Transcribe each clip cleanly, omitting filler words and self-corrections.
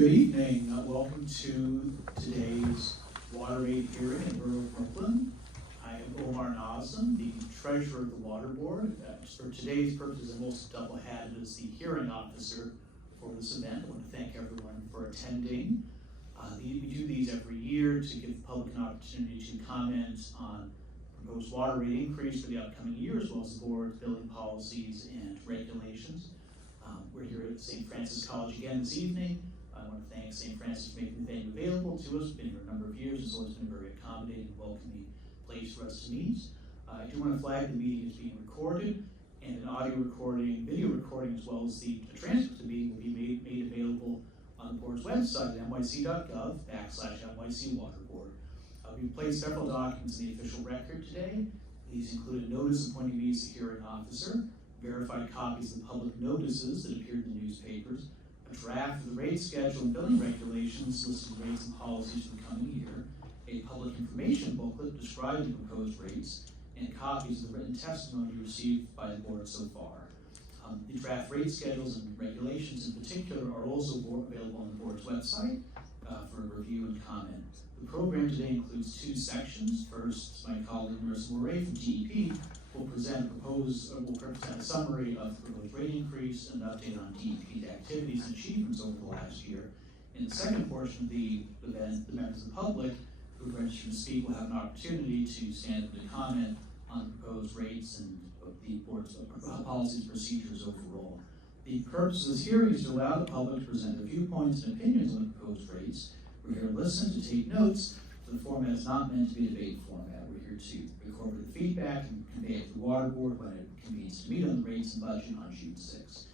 Good evening. Welcome to today's water rate hearing in Borough of Brooklyn. I am Omar Nazem, the treasurer of the Water Board. For today's purposes, I'm also double-hatted as the hearing officer for this event. I want to thank everyone for attending. We do these every year to give the public an opportunity to comment on proposed water rate increase for the upcoming year, as well as the board's billing policies and regulations. We're here at St. Francis College again this evening. I want to thank St. Francis for making the venue available to us. We've been here a number of years. It's always been a very accommodating and welcoming place for us to meet. I do want to flag the meeting is being recorded, and an audio recording, video recording, as well as the transcript of the meeting will be made available on the board's website at nyc.gov/NYC-Waterboard. We've placed several documents in the official record today. These include a notice appointing me as the hearing officer, verified copies of the public notices that appeared in the newspapers, a draft of the rate schedule and billing regulations listing rates and policies for the coming year, a public information booklet describing the proposed rates, and copies of the written testimony received by the board so far. The draft rate schedules and regulations in particular are also available on the board's website for review and comment. The program today includes two sections. First, my colleague Marissa Moray from DEP will present a summary of the proposed rate increase and an update on DEP's activities and achievements over the last year. In the second portion of the event, the members of the public who are registered to speak will have an opportunity to stand up to comment on the proposed rates and the board's policies and procedures overall. The purpose of this hearing is to allow the public to present their viewpoints and opinions on the proposed rates. We're here to listen, to take notes. The format is not meant to be a debate format. We're here to incorporate the feedback and convey it to the Water Board when it convenes to meet on the rates and budget on June 6th.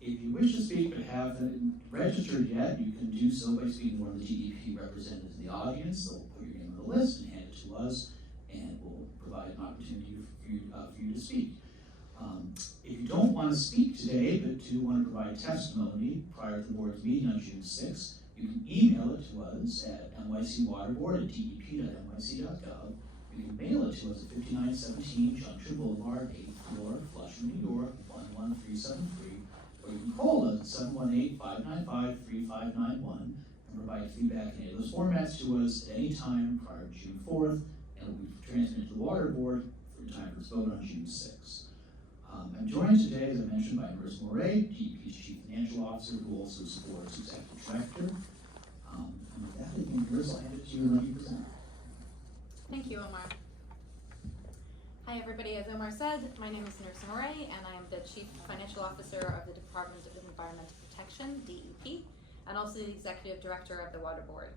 If you wish to speak but haven't registered yet, you can do so by speaking to one of the DEP representatives in the audience. They'll put your name on the list and hand it to us, and we'll provide an opportunity for you to speak. If you don't want to speak today, but do want to provide testimony prior to the board's meeting on June 6th, you can email it to us at nycwaterboard@dep.nyc.gov. You can mail it to us at 5917 Junction Boulevard, 8th floor, Flushing, New York, 11373, or you can call us at 718-595-3591 and provide feedback in any of those formats to us at any time prior to June 4th, and it will be transmitted to the Water Board for time for its vote on June 6th. I'm joined today, as I mentioned, by Marissa Moray, DEP's Chief Financial Officer, who also supports Executive Director. And with that, I think, Marissa, I'll hand it to you and let you present. Thank you, Omar. Hi, everybody. As Omar said, my name is Marissa Moray, and I am the Chief Financial Officer of the Department of Environmental Protection, DEP, and also the Executive Director of the Water Board.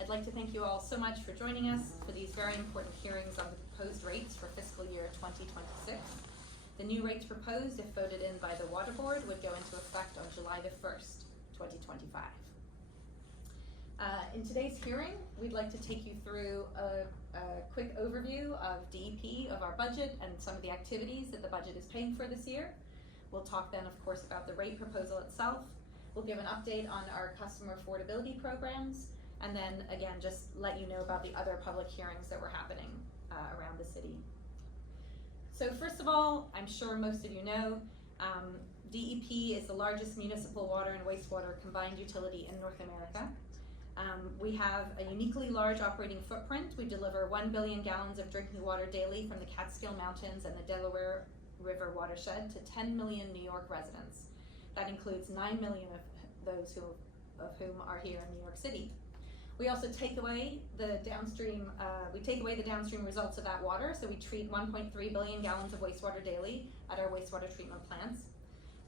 I'd like to thank you all so much for joining us for these very important hearings on the proposed rates for fiscal year 2026. The new rates proposed, if voted in by the Water Board, would go into effect on July the 1st, 2025. In today's hearing, we'd like to take you through a quick overview of DEP, of our budget, and some of the activities that the budget is paying for this year. We'll talk then, of course, about the rate proposal itself. We'll give an update on our customer affordability programs, and then, again, just let you know about the other public hearings that were happening around the city. So first of all, I'm sure most of you know, DEP is the largest municipal water and wastewater combined utility in North America. We have a uniquely large operating footprint. We deliver 1 billion gallons of drinking water daily from the Catskill Mountains and the Delaware River watershed to 10 million New York residents. That includes 9 million of those of whom are here in New York City. We also take away the downstream results of that water, so we treat 1.3 billion gallons of wastewater daily at our wastewater treatment plants.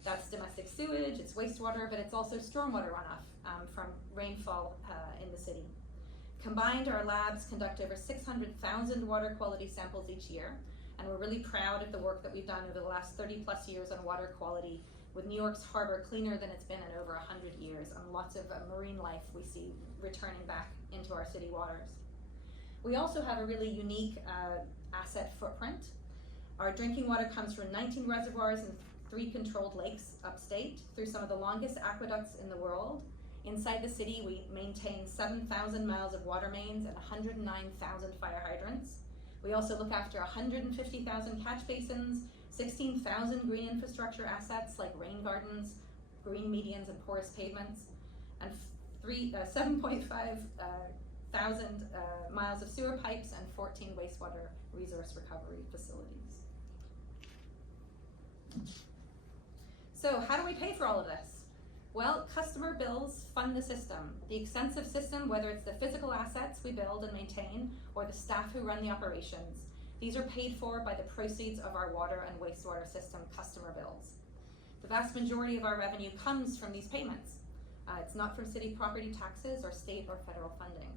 That's domestic sewage, it's wastewater, but it's also stormwater runoff from rainfall in the city. Combined, our labs conduct over 600,000 water quality samples each year, and we're really proud of the work that we've done over the last 30 plus years on water quality, with New York's harbor cleaner than it's been in over 100 years, and lots of marine life we see returning back into our city waters. We also have a really unique asset footprint. Our drinking water comes from 19 reservoirs and 3 controlled lakes upstate through some of the longest aqueducts in the world. Inside the city, we maintain 7,000 miles of water mains and 109,000 fire hydrants. We also look after 150,000 catch basins, 16,000 green infrastructure assets like rain gardens, green medians, and porous pavements, and 7.5 thousand miles of sewer pipes and 14 wastewater resource recovery facilities. So how do we pay for all of this? Well, customer bills fund the system. The extensive system, whether it's the physical assets we build and maintain or the staff who run the operations, these are paid for by the proceeds of our water and wastewater system customer bills. The vast majority of our revenue comes from these payments. It's not from city property taxes or state or federal funding.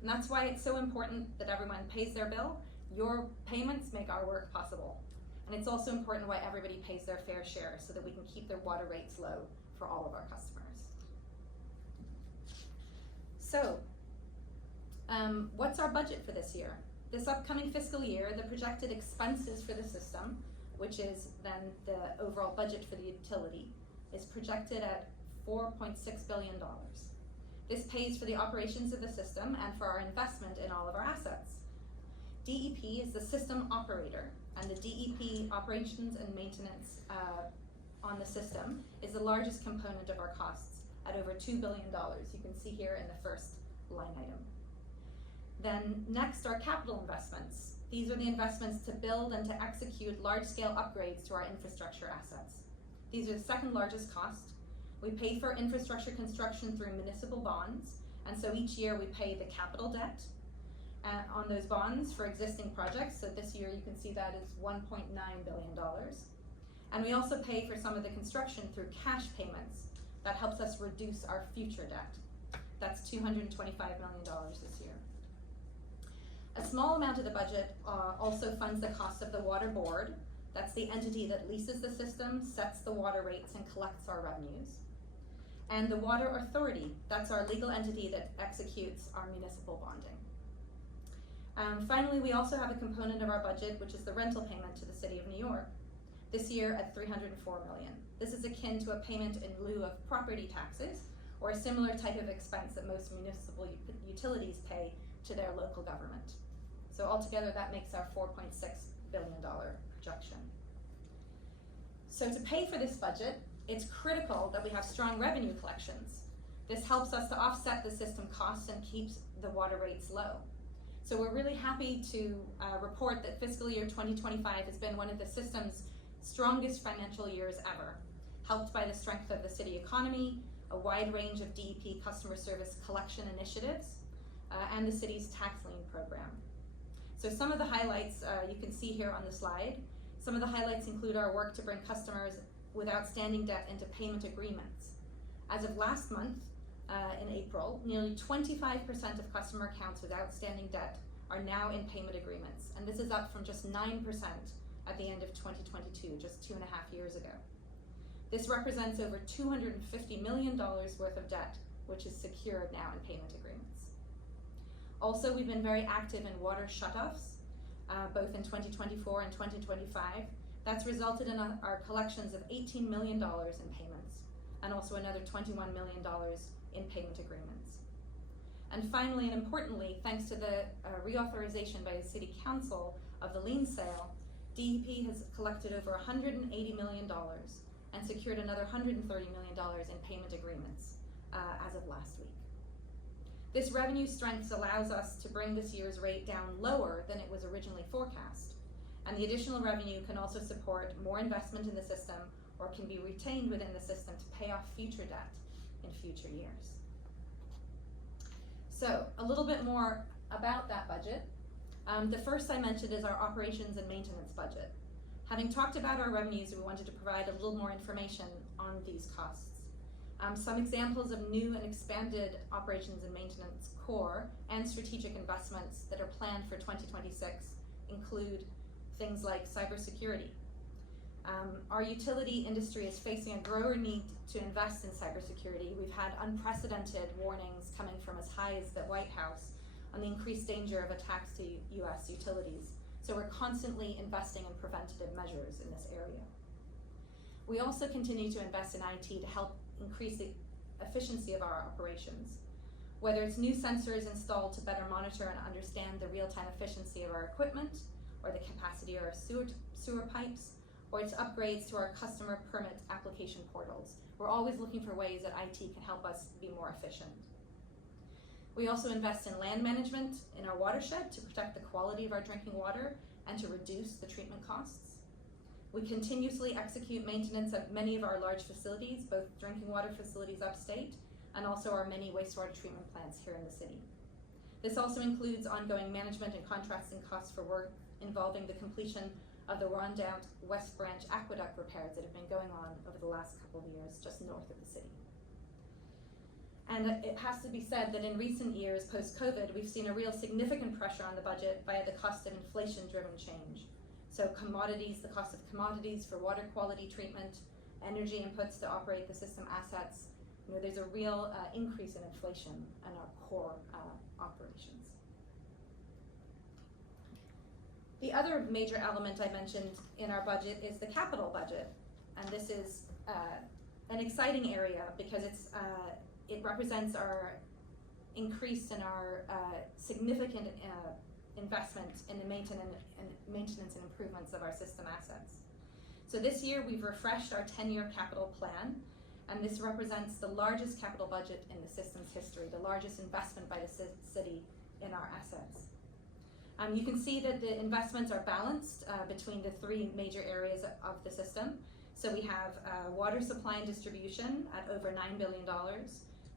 And that's why it's so important that everyone pays their bill. Your payments make our work possible. And it's also important why everybody pays their fair share so that we can keep their water rates low for all of our customers. So, what's our budget for this year? This upcoming fiscal year, the projected expenses for the system, which is then the overall budget for the utility, is projected at $4.6 billion. This pays for the operations of the system and for our investment in all of our assets. DEP is the system operator, and the DEP operations and maintenance on the system is the largest component of our costs at over $2 billion. You can see here in the first line item. Then next are capital investments. These are the investments to build and to execute large-scale upgrades to our infrastructure assets. These are the second largest cost. We pay for infrastructure construction through municipal bonds, and so each year we pay the capital debt on those bonds for existing projects. So this year you can see that is $1.9 billion. And we also pay for some of the construction through cash payments. That helps us reduce our future debt. That's $225 million this year. A small amount of the budget also funds the cost of the water board. That's the entity that leases the system, sets the water rates, and collects our revenues. And the water authority, that's our legal entity that executes our municipal bonding. Finally, we also have a component of our budget, which is the rental payment to the City of New York, this year at $304 million. This is akin to a payment in lieu of property taxes, or a similar type of expense that most municipal utilities pay to their local government. So altogether, that makes our $4.6 billion projection. So to pay for this budget, it's critical that we have strong revenue collections. This helps us to offset the system costs and keeps the water rates low. So we're really happy to report that fiscal year 2025 has been one of the system's strongest financial years ever, helped by the strength of the city economy, a wide range of DEP customer service collection initiatives, and the city's tax lien program. So some of the highlights you can see here on the slide. Some of the highlights include our work to bring customers with outstanding debt into payment agreements. As of last month, in April, nearly 25% of customer accounts with outstanding debt are now in payment agreements, and this is up from just 9% at the end of 2022, just 2.5 years ago. This represents over $250 million worth of debt, which is secured now in payment agreements. Also, we've been very active in water shutoffs, both in 2024 and 2025. That's resulted in our collections of $18 million in payments, and also another $21 million in payment agreements. And finally, and importantly, thanks to the reauthorization by the City Council of the lien sale, DEP has collected over $180 million and secured another $130 million in payment agreements as of last week. This revenue strength allows us to bring this year's rate down lower than it was originally forecast. And the additional revenue can also support more investment in the system or can be retained within the system to pay off future debt in future years. So a little bit more about that budget. The first I mentioned is our operations and maintenance budget. Having talked about our revenues, we wanted to provide a little more information on these costs. Some examples of new and expanded operations and maintenance core and strategic investments that are planned for 2026 include things like cybersecurity. Our utility industry is facing a growing need to invest in cybersecurity. We've had unprecedented warnings coming from as high as the White House on the increased danger of attacks to US utilities. So we're constantly investing in preventative measures in this area. We also continue to invest in IT to help increase the efficiency of our operations. Whether it's new sensors installed to better monitor and understand the real-time efficiency of our equipment, or the capacity of our sewer pipes, or it's upgrades to our customer permit application portals. We're always looking for ways that IT can help us be more efficient. We also invest in land management in our watershed to protect the quality of our drinking water and to reduce the treatment costs. We continuously execute maintenance of many of our large facilities, both drinking water facilities upstate and also our many wastewater treatment plants here in the city. This also includes ongoing management and contracting costs for work involving the completion of the Rondout West Branch aqueduct repairs that have been going on over the last couple of years just north of the city. And it has to be said that in recent years, post-COVID, we've seen a real significant pressure on the budget via the cost of inflation-driven change. So commodities, the cost of commodities for water quality treatment, energy inputs to operate the system assets. You know, there's a real increase in inflation in our core operations. The other major element I mentioned in our budget is the capital budget. And this is an exciting area because it represents our increase in our significant investment in the maintenance and improvements of our system assets. So this year we've refreshed our 10-year capital plan, and this represents the largest capital budget in the system's history, the largest investment by the city in our assets. You can see that the investments are balanced between the three major areas of the system. So we have water supply and distribution at over $9 billion,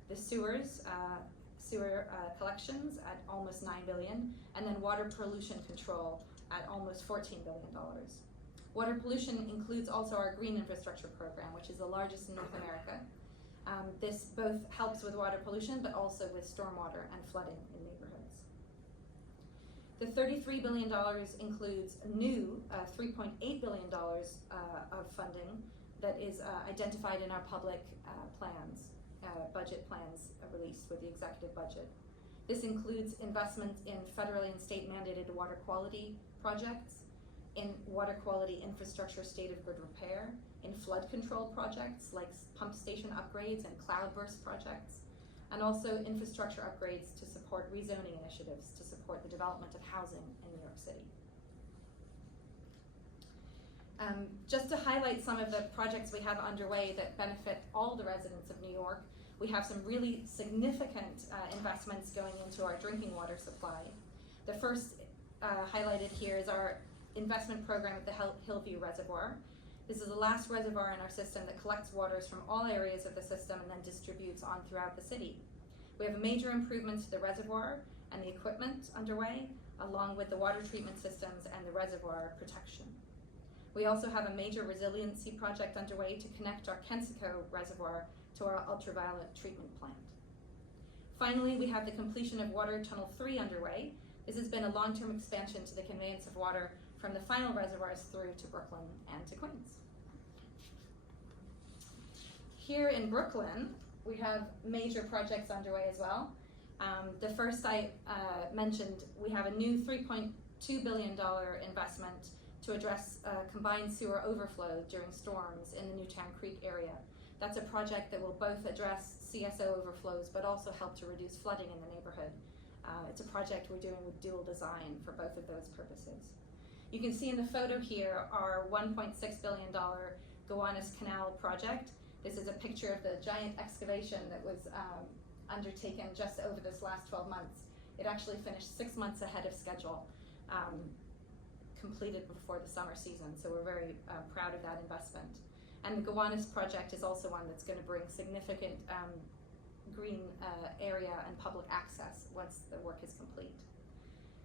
the sewer collections at almost $9 billion, and then water pollution control at almost $14 billion. Water pollution includes also our green infrastructure program, which is the largest in North America. This both helps with water pollution, but also with stormwater and flooding in neighborhoods. The $33 billion includes new $3.8 billion of funding that is identified in our public plans, budget plans released with the executive budget. This includes investments in federally and state mandated water quality projects, in water quality infrastructure state of good repair, in flood control projects like pump station upgrades and cloudburst projects, and also infrastructure upgrades to support rezoning initiatives to support the development of housing in New York City. Just to highlight some of the projects we have underway that benefit all the residents of New York, we have some really significant investments going into our drinking water supply. The first highlighted here is our investment program at the Hillview Reservoir. This is the last reservoir in our system that collects waters from all areas of the system and then distributes on throughout the city. We have major improvements to the reservoir and the equipment underway, along with the water treatment systems and the reservoir protection. We also have a major resiliency project underway to connect our Kensico Reservoir to our ultraviolet treatment plant. Finally, we have the completion of Water Tunnel 3 underway. This has been a long-term expansion to the conveyance of water from the final reservoirs through to Brooklyn and to Queens. Here in Brooklyn, we have major projects underway as well. The first I mentioned, we have a new $3.2 billion investment to address combined sewer overflow during storms in the Newtown Creek area. That's a project that will both address CSO overflows but also help to reduce flooding in the neighborhood. It's a project we're doing with dual design for both of those purposes. You can see in the photo here our $1.6 billion Gowanus Canal project. This is a picture of the giant excavation that was undertaken just over this last 12 months. It actually finished 6 months ahead of schedule, completed before the summer season, so we're very proud of that investment. And the Gowanus project is also one that's going to bring significant green area and public access once the work is complete.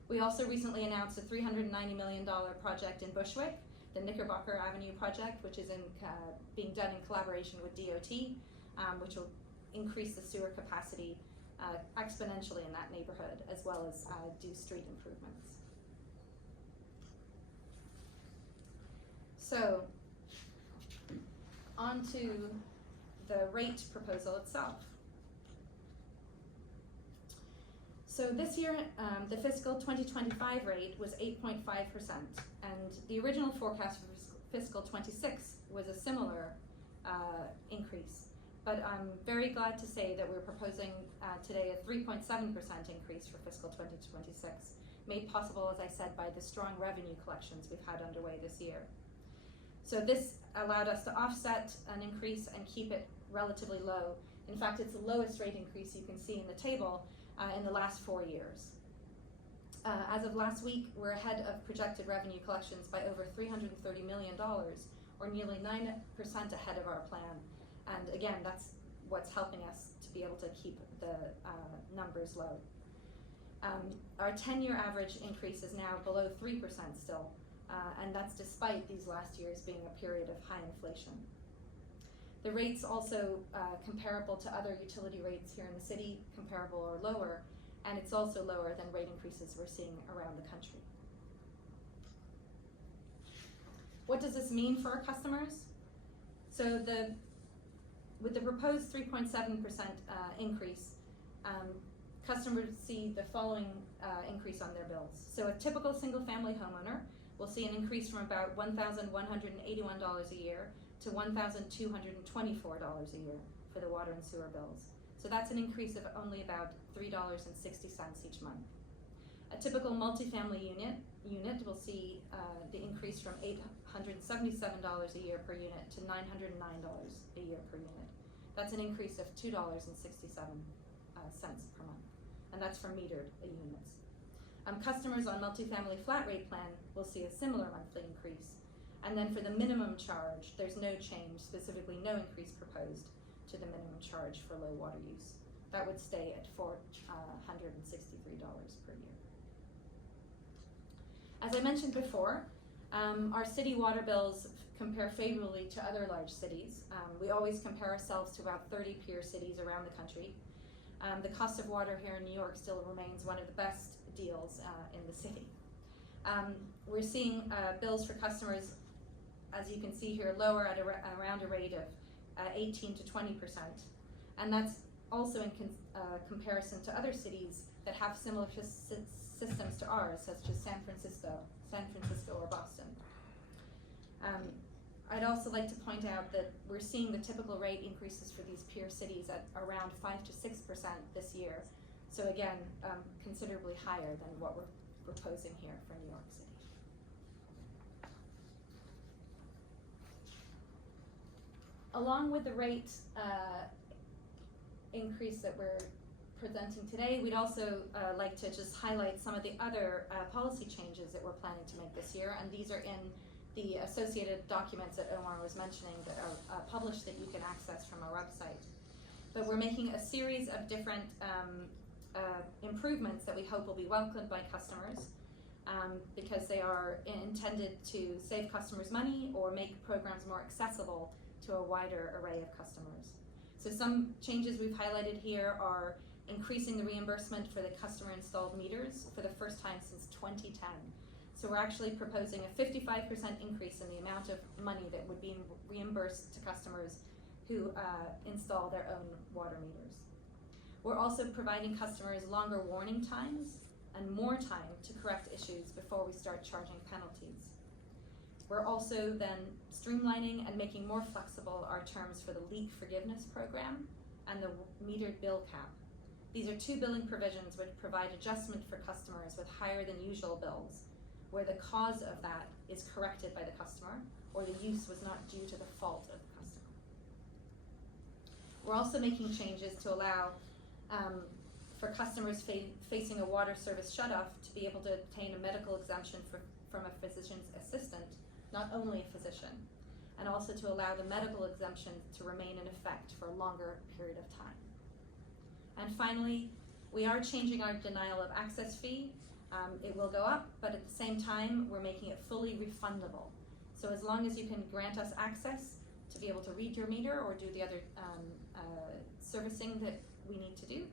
We also recently announced a $390 million project in Bushwick, the Knickerbocker Avenue project, which is being done in collaboration with DOT, which will increase the sewer capacity exponentially in that neighborhood, as well as do street improvements. So, on to the rate proposal itself. So this year, the fiscal 2025 rate was 8.5%, and the original forecast for fiscal 26 was a similar increase. But I'm very glad to say that we're proposing today a 3.7% increase for fiscal 2026, made possible, as I said, by the strong revenue collections we've had underway this year. So this allowed us to offset an increase and keep it relatively low. In fact, it's the lowest rate increase you can see in the table, in the last 4 years. As of last week, we're ahead of projected revenue collections by over $330 million, or nearly 9% ahead of our plan. And again, that's what's helping us to be able to keep the numbers low. Our 10-year average increase is now below 3% still, and that's despite these last years being a period of high inflation. The rates also comparable to other utility rates here in the city, comparable or lower, and it's also lower than rate increases we're seeing around the country. What does this mean for our customers? So with the proposed 3.7% increase, customers see the following increase on their bills. So a typical single-family homeowner will see an increase from about $1,181 a year to $1,224 a year for the water and sewer bills. So that's an increase of only about $3.60 each month. A typical multifamily unit will see the increase from $877 a year per unit to $909 a year per unit. That's an increase of $2.67 per month, and that's for metered units. Customers on multifamily flat rate plan will see a similar monthly increase, and then for the minimum charge, there's no change, specifically no increase proposed to the minimum charge for low water use. That would stay at $463 per year. As I mentioned before, our city water bills compare favorably to other large cities. We always compare ourselves to about 30 peer cities around the country. The cost of water here in New York still remains one of the best deals in the city. We're seeing bills for customers, as you can see here, lower at around a rate of 18 to 20%, and that's also in comparison to other cities that have similar systems to ours, such as San Francisco or Boston. I'd also like to point out that we're seeing the typical rate increases for these peer cities at around 5 to 6% this year. So again, considerably higher than what we're proposing here for New York City. Along with the rate increase that we're presenting today, we'd also like to just highlight some of the other policy changes that we're planning to make this year, and these are in the associated documents that Omar was mentioning that are published that you can access from our website. But we're making a series of different improvements that we hope will be welcomed by customers because they are intended to save customers money or make programs more accessible to a wider array of customers. So some changes we've highlighted here are increasing the reimbursement for the customer installed meters for the first time since 2010. So we're actually proposing a 55% increase in the amount of money that would be reimbursed to customers who install their own water meters. We're also providing customers longer warning times and more time to correct issues before we start charging penalties. We're also then streamlining and making more flexible our terms for the leak forgiveness program and the metered bill cap. These are two billing provisions which provide adjustment for customers with higher than usual bills, where the cause of that is corrected by the customer or the use was not due to the fault of the customer. We're also making changes to allow for customers facing a water service shutoff to be able to obtain a medical exemption from a physician's assistant, not only a physician, and also to allow the medical exemption to remain in effect for a longer period of time. And finally, we are changing our denial of access fee. It will go up, but at the same time, we're making it fully refundable. So as long as you can grant us access to be able to read your meter or do the other servicing that we need to do,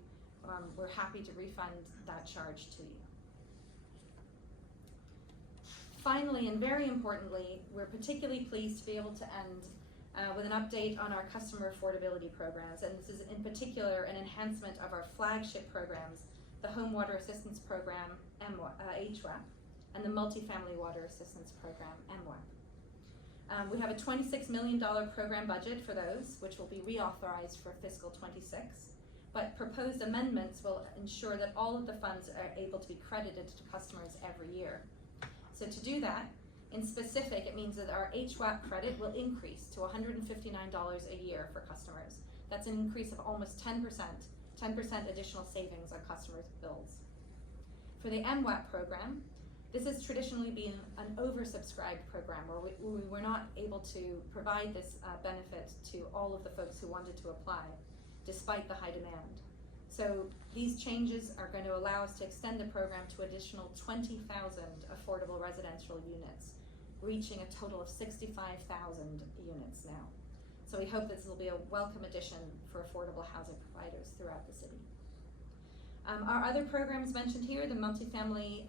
we're happy to refund that charge to you. Finally, and very importantly, we're particularly pleased to be able to end with an update on our customer affordability programs, and this is in particular an enhancement of our flagship programs, the Home Water Assistance Program, HWAP, and the Multifamily Water Assistance Program, MWAP. We have a $26 million program budget for those, which will be reauthorized for fiscal 26, but proposed amendments will ensure that all of the funds are able to be credited to customers every year. So to do that, in specific, it means that our HWAP credit will increase to $159 a year for customers. That's an increase of almost 10% 10% additional savings on customers' bills. For the MWAP program, this has traditionally been an oversubscribed program where we were not able to provide this benefit to all of the folks who wanted to apply, despite the high demand. So these changes are going to allow us to extend the program to additional 20,000 affordable residential units, reaching a total of 65,000 units now. So we hope this will be a welcome addition for affordable housing providers throughout the city. Our other programs mentioned here, the multifamily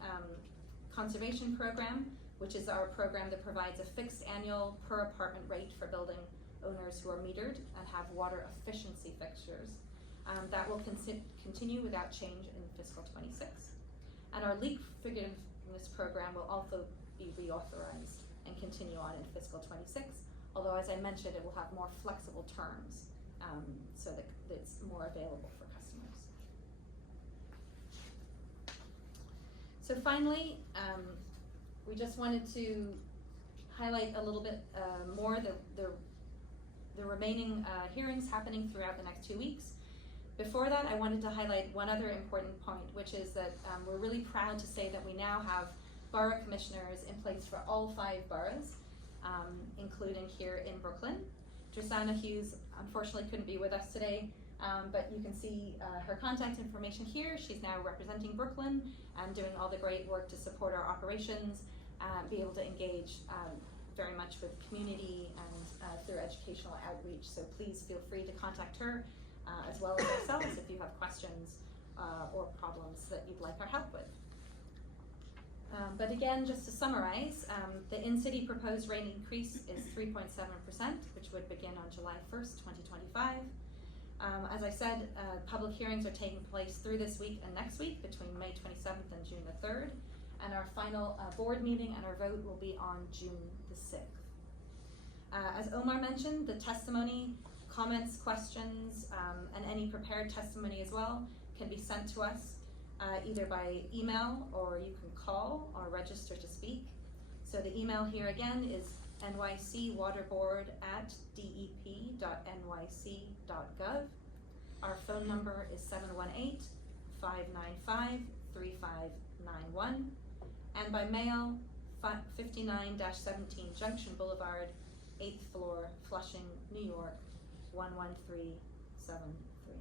conservation program, which is our program that provides a fixed annual per apartment rate for building owners who are metered and have water efficiency fixtures. That will continue without change in fiscal 26. And our leak forgiveness program will also be reauthorized and continue on in fiscal 26, although as I mentioned, it will have more flexible terms so that it's more available for customers. So finally, we just wanted to highlight a little bit more the remaining hearings happening throughout the next 2 weeks. Before that, I wanted to highlight one other important point, which is that we're really proud to say that we now have borough commissioners in place for all 5 boroughs, including here in Brooklyn. Drisana Hughes unfortunately couldn't be with us today, but you can see her contact information here. She's now representing Brooklyn and doing all the great work to support our operations, be able to engage very much with the community and through educational outreach. So please feel free to contact her as well as ourselves if you have questions or problems that you'd like our help with. But again, just to summarize, the in-city proposed rate increase is 3.7%, which would begin on July 1st, 2025. As I said, public hearings are taking place through this week and next week between May 27th and June the 3rd. And our final board meeting and our vote will be on June the 6th. As Omar mentioned, the testimony, comments, questions, and any prepared testimony as well can be sent to us either by email or you can call or register to speak. So the email here again is nycwaterboard@dep.nyc.gov. Our phone number is 718-595-3591. And by mail, 59-17 Junction Boulevard, 8th floor, Flushing, New York, 11373.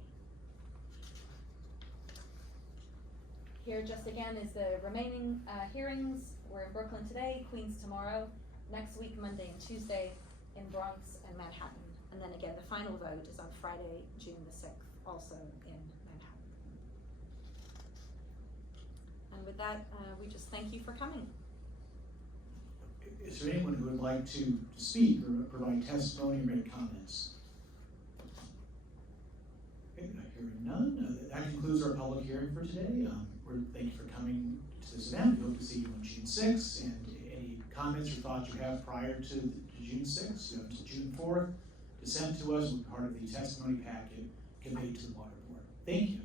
Here just again is the remaining hearings. We're in Brooklyn today, Queens tomorrow, next week Monday and Tuesday in Bronx and Manhattan. And then again, the final vote is on Friday, June the 6th, also in Manhattan. And with that, we just thank you for coming. Is there anyone who would like to speak or provide testimony or make comments? Okay, hearing none. That concludes our public hearing for today. Thank you for coming to this event. We hope to see you on June 6th. And any comments or thoughts you have prior to June 6th, you have until June 4th to send to us as part of the testimony packet conveyed to the Water Board. Thank you.